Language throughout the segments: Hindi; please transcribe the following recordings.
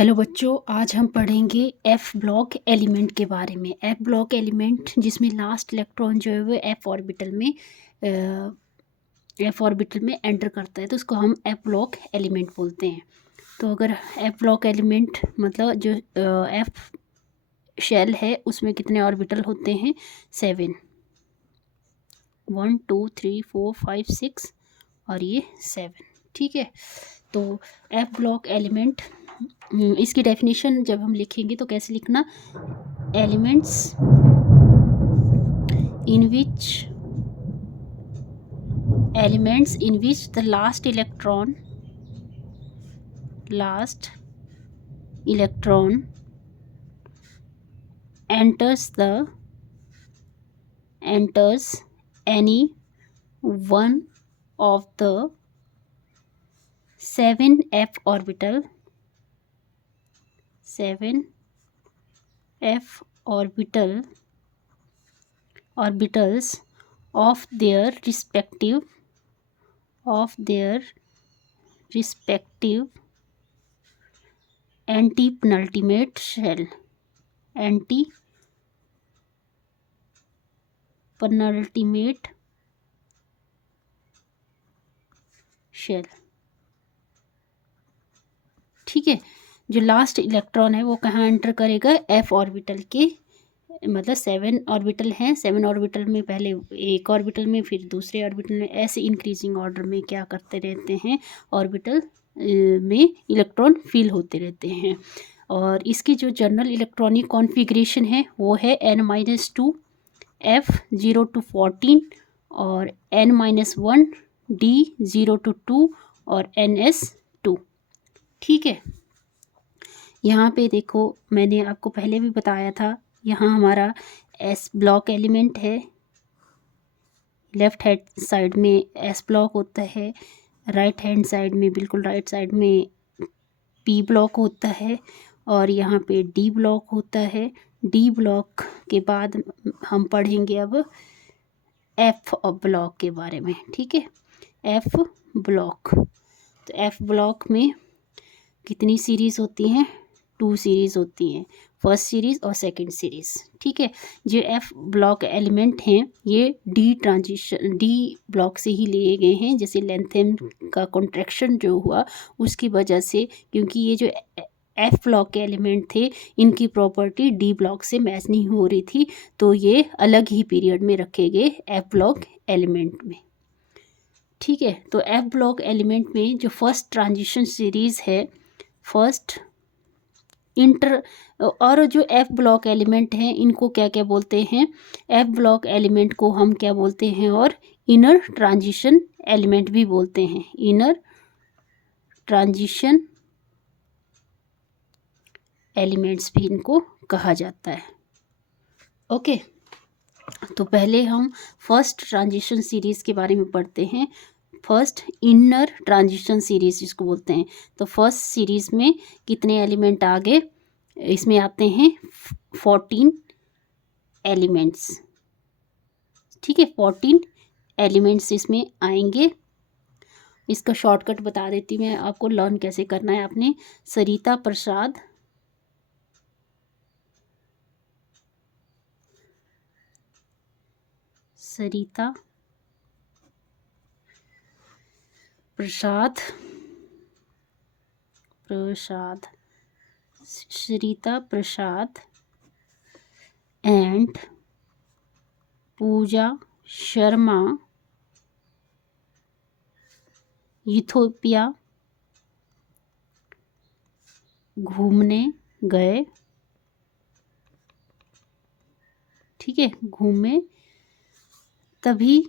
हेलो बच्चों, आज हम पढ़ेंगे एफ ब्लॉक एलिमेंट के बारे में। एफ ब्लॉक एलिमेंट जिसमें लास्ट इलेक्ट्रॉन जो है वो एफ ऑर्बिटल में एंटर करता है, तो उसको हम एफ ब्लॉक एलिमेंट बोलते हैं। तो अगर एफ ब्लॉक एलिमेंट मतलब जो एफ शेल है उसमें कितने ऑर्बिटल होते हैं? 7, 1 2 3 4 5 6 और ये 7। ठीक है, तो एफ ब्लॉक एलिमेंट, इसकी डेफिनेशन जब हम लिखेंगे तो कैसे लिखना? Elements in which the last electron enters any one of the 7 f orbitals of their respective anti-penultimate shell। ठीक है, जो लास्ट इलेक्ट्रॉन है वो कहाँ एंटर करेगा? एफ ऑर्बिटल के, मतलब 7 ऑर्बिटल हैं, 7 ऑर्बिटल में पहले एक ऑर्बिटल में, फिर दूसरे ऑर्बिटल में, ऐसे इंक्रीजिंग ऑर्डर में क्या करते रहते हैं? ऑर्बिटल में इलेक्ट्रॉन फिल होते रहते हैं। और इसकी जो जनरल इलेक्ट्रॉनिक कॉन्फ़िगरेशन है वो है n-2 f 0 to 14 और n-1 d 0 to 2 और ns2। ठीक है, यहाँ पे देखो, मैंने आपको पहले भी बताया था, यहाँ हमारा एस ब्लॉक एलिमेंट है, लेफ्ट हैंड साइड में एस ब्लॉक होता है, राइट हैंड साइड में, बिल्कुल राइट साइड में पी ब्लॉक होता है, और यहाँ पे डी ब्लॉक होता है। डी ब्लॉक के बाद हम पढ़ेंगे अब एफ ब्लॉक के बारे में। ठीक है, एफ ब्लॉक, तो एफ ब्लॉक में कितनी सीरीज़ होती हैं? 2 सीरीज़ होती हैं, फर्स्ट सीरीज़ और सेकंड सीरीज़। ठीक है, जो एफ ब्लॉक एलिमेंट हैं ये डी ब्लॉक से ही लिए गए हैं। जैसे लेंथेन का कॉन्ट्रैक्शन जो हुआ उसकी वजह से, क्योंकि ये जो एफ ब्लॉक के एलिमेंट थे इनकी प्रॉपर्टी डी ब्लॉक से मैच नहीं हो रही थी, तो ये अलग ही पीरियड में रखे गए एफ ब्लॉक एलिमेंट में। ठीक है, तो एफ ब्लॉक एलिमेंट में जो फर्स्ट ट्रांजिशन सीरीज़ है, फर्स्ट इंटर, और जो एफ ब्लॉक एलिमेंट हैं इनको क्या क्या बोलते हैं? एफ ब्लॉक एलिमेंट को हम क्या बोलते हैं? और इनर ट्रांजिशन एलिमेंट भी बोलते हैं। इनर ट्रांजिशन एलिमेंट्स भी इनको कहा जाता है। ओके, तो पहले हम फर्स्ट ट्रांजिशन सीरीज़ के बारे में पढ़ते हैं। फर्स्ट इनर ट्रांजिशन सीरीज़ जिसको बोलते हैं। तो फर्स्ट सीरीज़ में कितने एलिमेंट आ गए? इसमें आते हैं 14 एलिमेंट्स। ठीक है, 14 एलिमेंट्स इसमें आएंगे। इसका शॉर्टकट बता देती हूँ मैं आपको, लर्न कैसे करना है आपने। सरिता प्रसाद एंड पूजा शर्मा इथोपिया घूमने गए। ठीक है, घूमे, तभी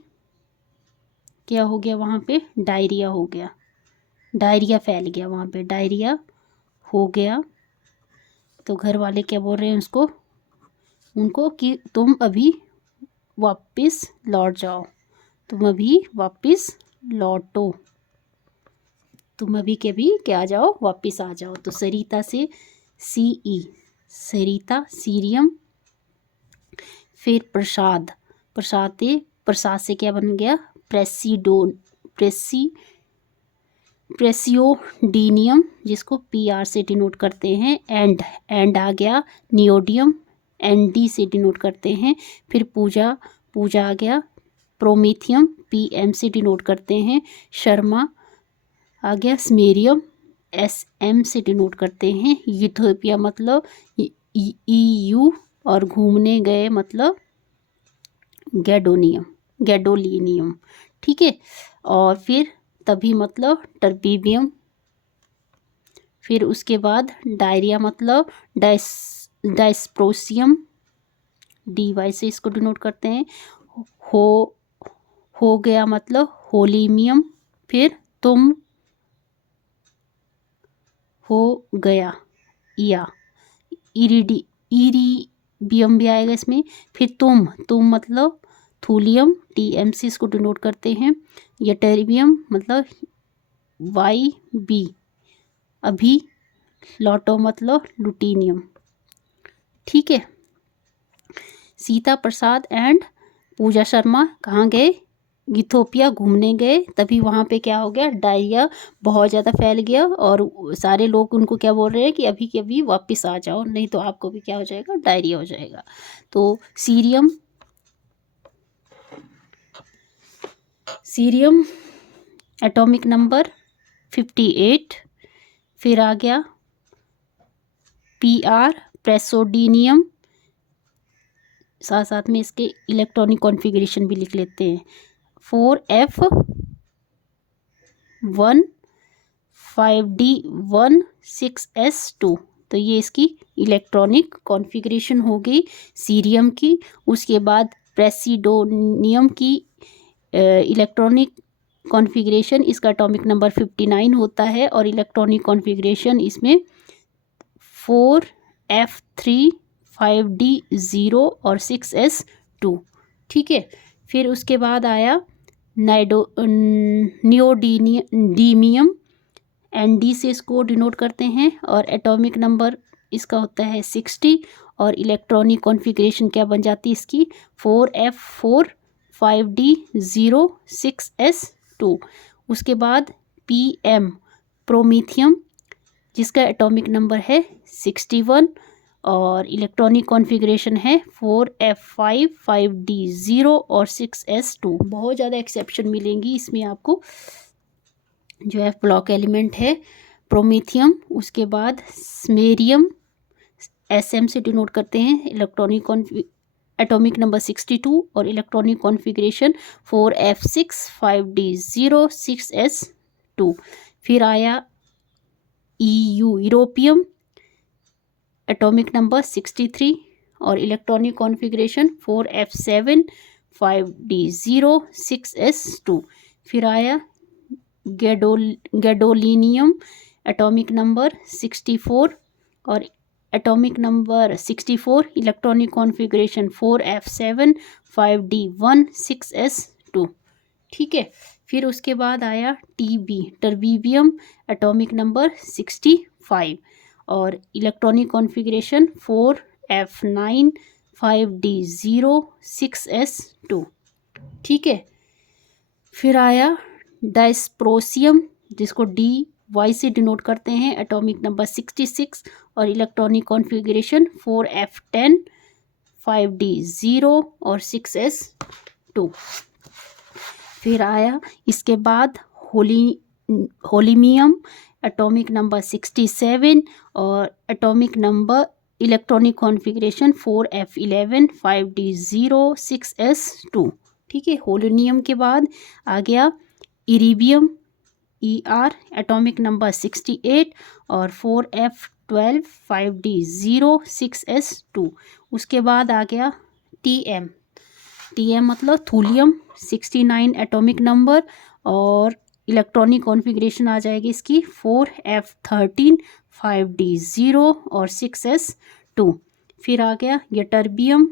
क्या हो गया? वहाँ पे डायरिया हो गया, डायरिया फैल गया, वहाँ पे डायरिया हो गया। तो घर वाले क्या बोल रहे हैं उनको कि तुम अभी वापस लौट जाओ, तुम अभी वापस लौटो, तुम अभी के भी क्या जाओ, वापस आ जाओ। तो सरिता से सरिता सीरियम, फिर प्रसाद से क्या बन गया? प्रेसियोडीनियम जिसको PR से डिनोट करते हैं, एंड आ गया, नियोडियम ND से डिनोट करते हैं, फिर पूजा आ गया, प्रोमीथियम PM से डिनोट करते हैं, शर्मा आ गया, स्मेरियम SM से डिनोट करते हैं, यूथोपिया मतलब EU, और घूमने गए मतलब गैडोलिनियम, ठीक है। और फिर तभी मतलब टर्बीबियम, फिर उसके बाद डायरिया मतलब डायस्प्रोसियम, DY से इसको डिनोट करते हैं, हो गया मतलब होलीमियम, फिर तुम हो गया, या इरीबियम भी आएगा इसमें, फिर तुम मतलब थूलियम, TM से इसको डिनोट करते हैं, यटेरिबियम मतलब YB, अभी लॉटो मतलब लुटीनियम, ठीक है। सीता प्रसाद एंड पूजा शर्मा कहाँ गए, इथोपिया घूमने गए, तभी वहाँ पे क्या हो गया, डायरिया बहुत ज़्यादा फैल गया, और सारे लोग उनको क्या बोल रहे हैं कि अभी के अभी वापस आ जाओ, नहीं तो आपको भी क्या हो जाएगा, डायरिया हो जाएगा। तो सीरियम एटॉमिक नंबर 58, फिर आ गया PR प्रेसोडीनियम, साथ साथ में इसके इलेक्ट्रॉनिक कॉन्फ़िगरेशन भी लिख लेते हैं, 4F1 5D1 6S2, तो ये इसकी इलेक्ट्रॉनिक कॉन्फ़िगरेशन हो गई सीरियम की। उसके बाद प्रेसिडोनियम की इलेक्ट्रॉनिक कॉन्फ़िगरेशन, इसका एटॉमिक नंबर 59 होता है, और इलेक्ट्रॉनिक कॉन्फ़िगरेशन इसमें 4F3 5D0 और 6S2, ठीक है। फिर उसके बाद आया नियोडीमियम, ND से इसको डिनोट करते हैं, और एटॉमिक नंबर इसका होता है 60, और इलेक्ट्रॉनिक कॉन्फ़िगरेशन क्या बन जाती है इसकी, 4F4 5D0 6S2। उसके बाद PM प्रोमीथियम जिसका एटॉमिक नंबर है 61, और इलेक्ट्रॉनिक कॉन्फ़िगरेशन है 4F5 5D0 और 6S2। बहुत ज़्यादा एक्सेप्शन मिलेंगी इसमें आपको, जो F ब्लॉक एलिमेंट है प्रोमीथियम। उसके बाद स्मेरियम SM से डिनोट करते हैं, एटॉमिक नंबर 62, और electronic configuration 4F6 5D0 6S2। फिर आया यूरोपियम, एटॉमिक नंबर 63, और electronic configuration 4F7 5D0 6S2। फिर आया गैडोलिनियम, एटॉमिक नंबर 64, और atomic number 64 electronic configuration 4F7 5D1 6S2, ठीक है। फिर उसके बाद आया टर्बीबियम, एटॉमिक नंबर 65, और electronic configuration 4F9 5D0 6S2, ठीक है। फिर आया डायस्प्रोसियम जिसको DY से डिनोट करते हैं, एटॉमिक नंबर 66, और इलेक्ट्रॉनिक कॉन्फ़िगरेशन 4F10 5D0 और 6S2। फिर आया इसके बाद होलीमियम, एटॉमिक नंबर 67, और atomic number electronic configuration 4F11 5D0 6S2, ठीक है। होलोनियम के बाद आ गया इरीबियम, ER, एटॉमिक नंबर 68, और 4F12 5D0 6S2। उसके बाद आ गया TM मतलब थूलियम, 69 एटॉमिक नंबर, और इलेक्ट्रॉनिक कॉन्फ़िगरेशन आ जाएगी इसकी 4F13 5D0 और 6S2। फिर आ गया यटर्बियम,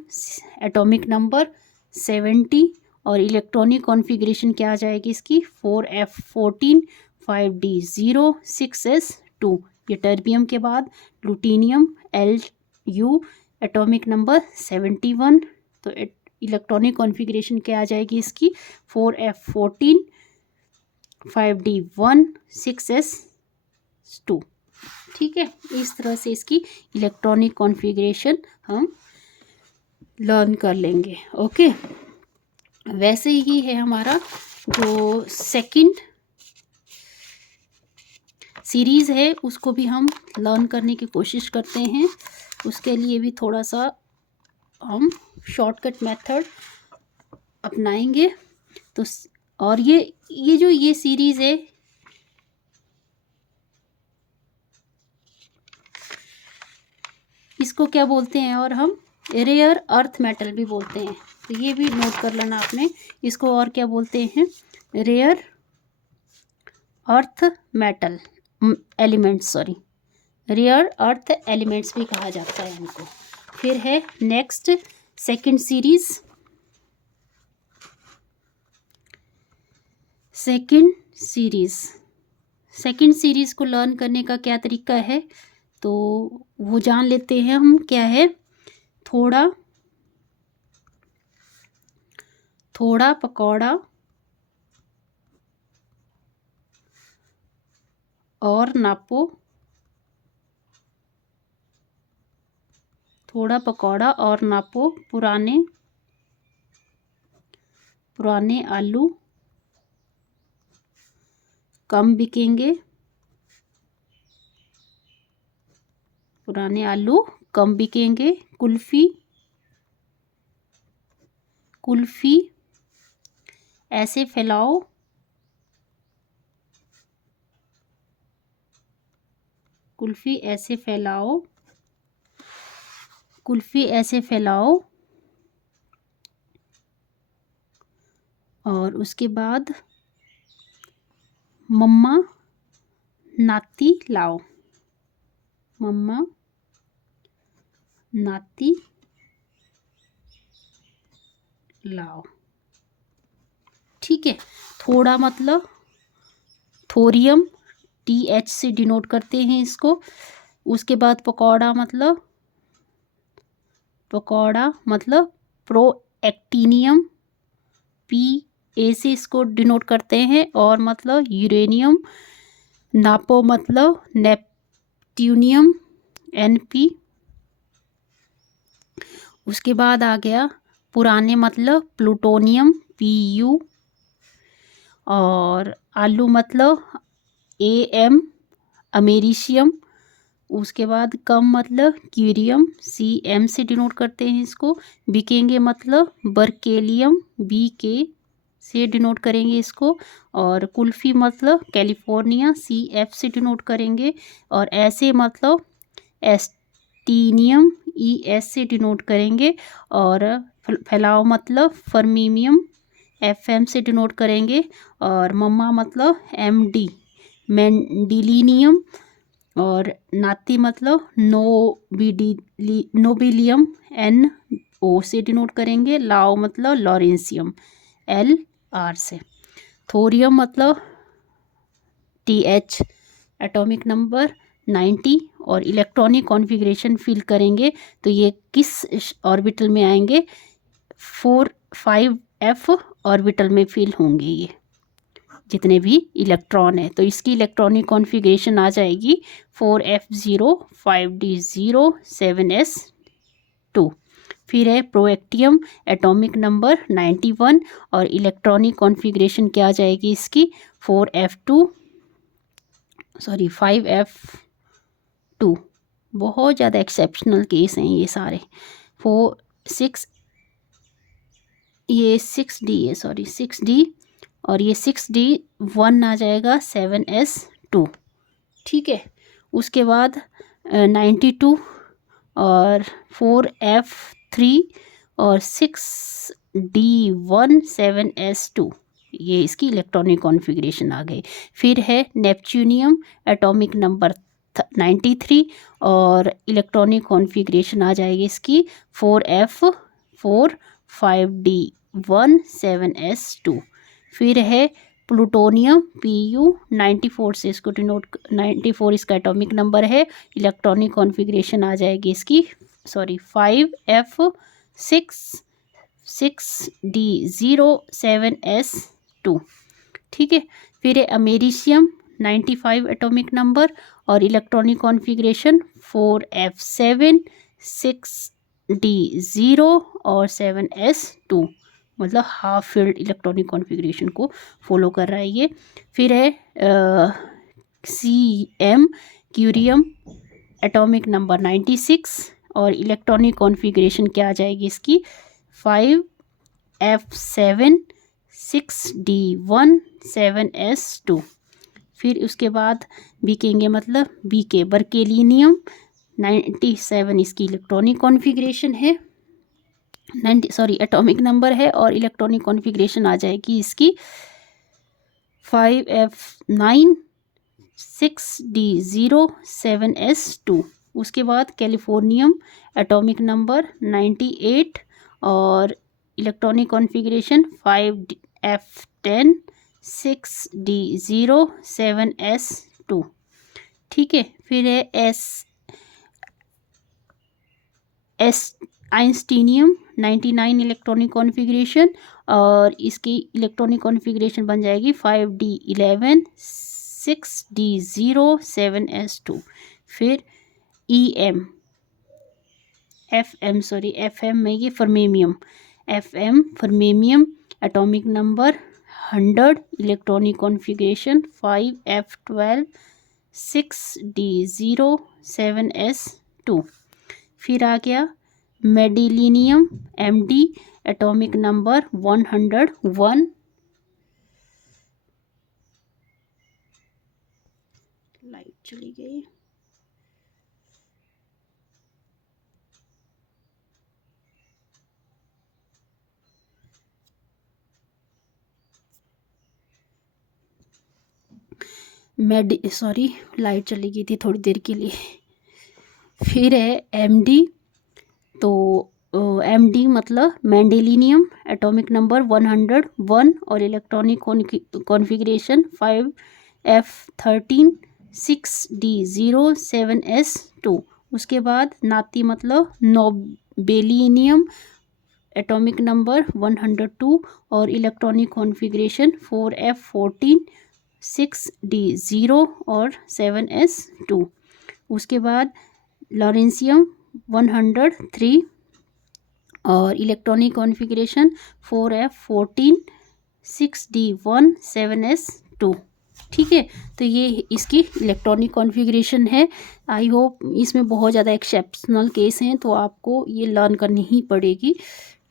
एटॉमिक नंबर 70, और इलेक्ट्रॉनिक कॉन्फ़िगरेशन क्या आ जाएगी इसकी 4F14 5D0 6S2। यटर्बियम के बाद लुटीनियम, LU, एटॉमिक नंबर 71, तो इलेक्ट्रॉनिक कॉन्फ़िगरेशन क्या आ जाएगी इसकी 4F14 5D1 6S2। ठीक है, इस तरह से इसकी इलेक्ट्रॉनिक कॉन्फ़िगरेशन हम लर्न कर लेंगे। ओके, वैसे ही है हमारा जो सेकंड सीरीज़ है उसको भी हम लर्न करने की कोशिश करते हैं। उसके लिए भी थोड़ा सा हम शॉर्टकट मेथड अपनाएंगे। तो और ये जो ये सीरीज़ है, इसको क्या बोलते हैं, और हम रेयर अर्थ मेटल भी बोलते हैं। तो ये भी नोट कर लेना आपने, इसको और क्या बोलते हैं, rare earth metal elements, sorry rare earth elements भी कहा जाता है इनको। फिर है next second series. Second series को लर्न करने का क्या तरीका है, तो वो जान लेते हैं हम। क्या है, थोड़ा पकौड़ा और नापो, थोड़ा पकौड़ा और नापो, पुराने आलू कम बिकेंगे, कुल्फी ऐसे फैलाओ, और उसके बाद मम्मा नाती लाओ। ठीक है, थोड़ा मतलब थोरियम, TH से डिनोट करते हैं इसको। उसके बाद पकौड़ा मतलब प्रोएक्टिनियम, PA से इसको डिनोट करते हैं, और मतलब यूरेनियम। नापो मतलब नेपट्यूनियम, NP। उसके बाद आ गया पुराने मतलब प्लूटोनियम, PU। और आलू मतलब AM, अमेरिशियम। उसके बाद कम मतलब क्यूरियम, CM से डिनोट करते हैं इसको। बिकेंगे मतलब बर्केलियम, BK से डिनोट करेंगे इसको। और कुल्फ़ी मतलब कैलिफोर्निया, CF से डिनोट करेंगे। और ऐसे मतलब एस्टीनियम, ES से डिनोट करेंगे। और फैलाओ मतलब फर्मीमियम, FM से डिनोट करेंगे। और मम्मा मतलब MD, मेंडिलिनियम। और नाती मतलब नोबिलियम, NO से डिनोट करेंगे। लाओ मतलब लॉरेंसियम, LR से। थोरियम मतलब TH, एटॉमिक नंबर 90। और इलेक्ट्रॉनिक कॉन्फ़िगरेशन फिल करेंगे तो ये किस ऑर्बिटल में आएंगे, 5F ऑर्बिटल में फिल होंगे ये जितने भी इलेक्ट्रॉन है। तो इसकी इलेक्ट्रॉनिक कॉन्फ़िगरेशन आ जाएगी 4F0 5D0 7S2। फिर है प्रोएक्टियम, एटॉमिक नंबर 91। और इलेक्ट्रॉनिक कॉन्फ़िगरेशन क्या आ जाएगी इसकी, 5F2। बहुत ज़्यादा एक्सेप्शनल केस हैं ये सारे। 6D, और ये 6D1 आ जाएगा 7S2। ठीक है, उसके बाद 92 और 4F3 और 6D1 7S2, ये इसकी इलेक्ट्रॉनिक कॉन्फ़िगरेशन आ गई। फिर है नेपच्यूनियम, एटॉमिक नंबर 93। और इलेक्ट्रॉनिक कॉन्फ़िगरेशन आ जाएगी इसकी 4F4 5D1 7S2। फिर है प्लूटोनियम, PU 94 से इसको डिनोट, 94 इसका एटॉमिक नंबर है। इलेक्ट्रॉनिक कॉन्फ़िगरेशन आ जाएगी इसकी 5F6 6D0 7S2। ठीक है, फिर है अमेरिशियम 95 एटॉमिक नंबर और इलेक्ट्रॉनिक कॉन्फ़िगरेशन 4f7 6d0 और 7s2, मतलब हाफ फील्ड इलेक्ट्रॉनिक कॉन्फ़िगरेशन को फॉलो कर रहा है ये। फिर है cm क्यूरियम एटॉमिक नंबर 96 और इलेक्ट्रॉनिक कॉन्फ़िगरेशन क्या आ जाएगी इसकी 5f7 6d1 7s2। फिर उसके बाद बीकेंगे मतलब बीके बर्केलिनियम 97 इसकी इलेक्ट्रॉनिक कॉन्फ़िगरेशन है, एटॉमिक नंबर है और इलेक्ट्रॉनिक कॉन्फ़िगरेशन आ जाएगी इसकी 5f9 6d0 7s2। उसके बाद कैलिफोर्नियम एटॉमिक नंबर 98 और electronic configuration 5f10 6d0 7s2। ठीक है। फिर है आइंस्टीनियम 99 इलेक्ट्रॉनिक कॉन्फ़िगरेशन और इसकी इलेक्ट्रॉनिक कॉन्फ़िगरेशन बन जाएगी 5d11 6d0 7s2। फिर एफएम में ये fermium atomic number 100 electronic configuration 5f12 6d0 7s2। फिर आ गया mendelevium md atomic number 101। Light चली गई। लाइट चली गई थी थोड़ी देर के लिए। फिर है md, तो md मतलब मेंडेलिनियम एटॉमिक नंबर 101 और electronic configuration 5f13 6d0 7s2। उसके बाद नाती मतलब नोबेलिनियम एटॉमिक नंबर 102 और इलेक्ट्रॉनिक कॉन्फ़िगरेशन 4f14 6d0 और 7s2। उसके बाद लॉरेंसियम 103 और electronic configuration 4f14 6d1 7s2। ठीक है। तो ये इसकी इलेक्ट्रॉनिक कॉन्फ़िगरेशन है। आई होप इसमें बहुत ज़्यादा एक्सेप्शनल केस हैं तो आपको ये लर्न करनी ही पड़ेगी।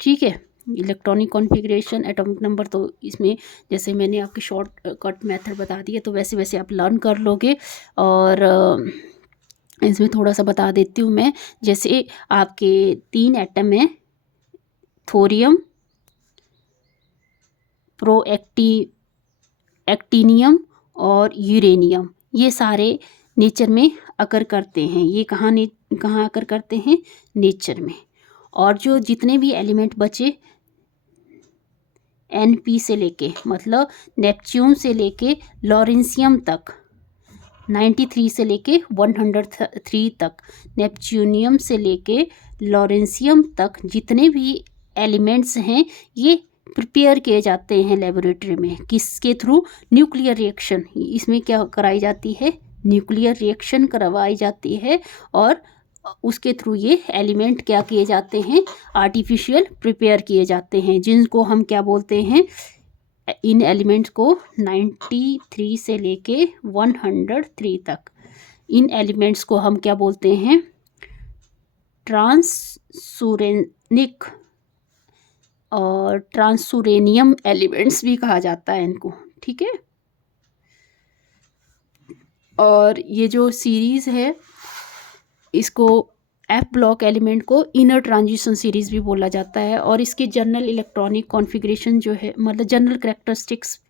ठीक है। इलेक्ट्रॉनिक कॉन्फ़िगरेशन एटॉमिक नंबर तो इसमें जैसे मैंने आपके शॉर्ट कट मेथड बता दिया तो वैसे वैसे आप लर्न कर लोगे। और इसमें थोड़ा सा बता देती हूँ मैं, जैसे आपके 3 एटम हैं थोरियम एक्टीनियम और यूरेनियम, ये सारे नेचर में अकर करते हैं। ये कहाँ अकर करते हैं? नेचर में। और जो जितने भी एलिमेंट बचे NP से लेके मतलब नेपच्यून से लेके लॉरेंसियम तक, 93 से लेके 103 तक, नेपच्यूनियम से लेके लॉरेंसियम तक जितने भी एलिमेंट्स हैं ये प्रिपेयर किए जाते हैं लेबोरेटरी में। किसके थ्रू? Nuclear reaction. इसमें क्या कराई जाती है? न्यूक्लियर रिएक्शन करवाई जाती है और उसके थ्रू ये एलिमेंट क्या किए जाते हैं? आर्टिफिशियल प्रिपेयर किए जाते हैं, जिनको हम क्या बोलते हैं? इन एलिमेंट्स को 93 से लेके 103 तक, इन एलिमेंट्स को हम क्या बोलते हैं? ट्रांसुरेनिक और ट्रांसुरेनियम एलिमेंट्स भी कहा जाता है इनको। ठीक है। और ये जो सीरीज़ है इसको एफ ब्लॉक एलिमेंट को इनर ट्रांजिशन सीरीज़ भी बोला जाता है। और इसके जनरल इलेक्ट्रॉनिक कॉन्फ़िगरेशन जो है मतलब जनरल करैक्टरिस्टिक्स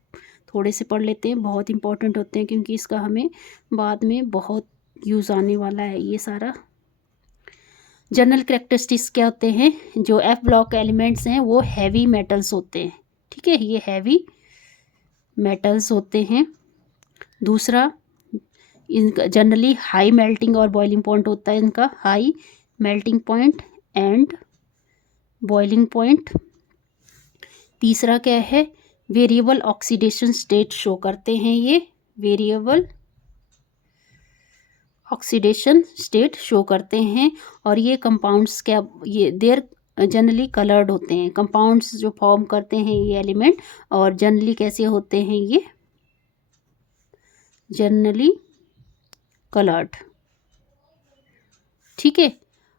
थोड़े से पढ़ लेते हैं, बहुत इंपॉर्टेंट होते हैं क्योंकि इसका हमें बाद में बहुत यूज़ आने वाला है। ये सारा जनरल करैक्टरिस्टिक्स क्या होते हैं? जो एफ ब्लॉक एलिमेंट्स हैं वो हैवी मेटल्स होते हैं। ठीक है, ये हैवी मेटल्स होते हैं। दूसरा, इनका जनरली हाई मेल्टिंग और बॉइलिंग पॉइंट होता है, इनका high melting point and boiling point. तीसरा क्या है? वेरिएबल ऑक्सीडेशन स्टेट शो करते हैं, ये वेरिएबल ऑक्सीडेशन स्टेट शो करते हैं। और ये कंपाउंड्स क्या, ये देर जनरली कलर्ड होते हैं, कंपाउंड्स जो फॉर्म करते हैं ये एलिमेंट, और जनरली कैसे होते हैं ये, जनरली कलर्ड, ठीक है।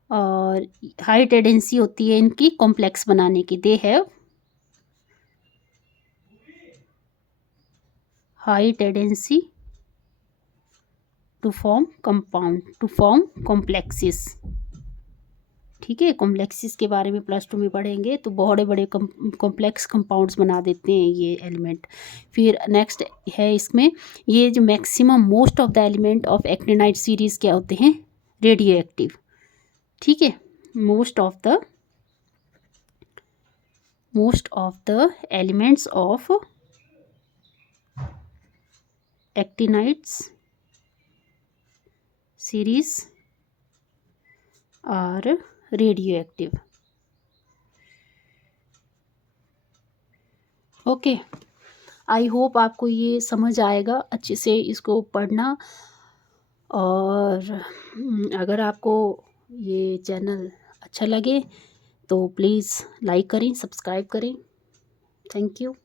और हाई टेंडेंसी होती है इनकी कॉम्प्लेक्स बनाने की, they have high tendency to form compound, to form complexes, ठीक है। कॉम्प्लेक्सेस के बारे में प्लस 2 में पढ़ेंगे, तो बड़े बड़े कॉम्प्लेक्स कंपाउंड्स बना देते हैं ये एलिमेंट। फिर नेक्स्ट है इसमें, ये जो maximum most of the element of actinide series क्या होते हैं, रेडियो एक्टिव, ठीक है। Most of the elements of actinides series are radioactive। Okay, I hope आपको ये समझ आएगा, अच्छे से इसको पढ़ना। और अगर आपको ये चैनल अच्छा लगे तो प्लीज़ लाइक करें, सब्सक्राइब करें। Thank you.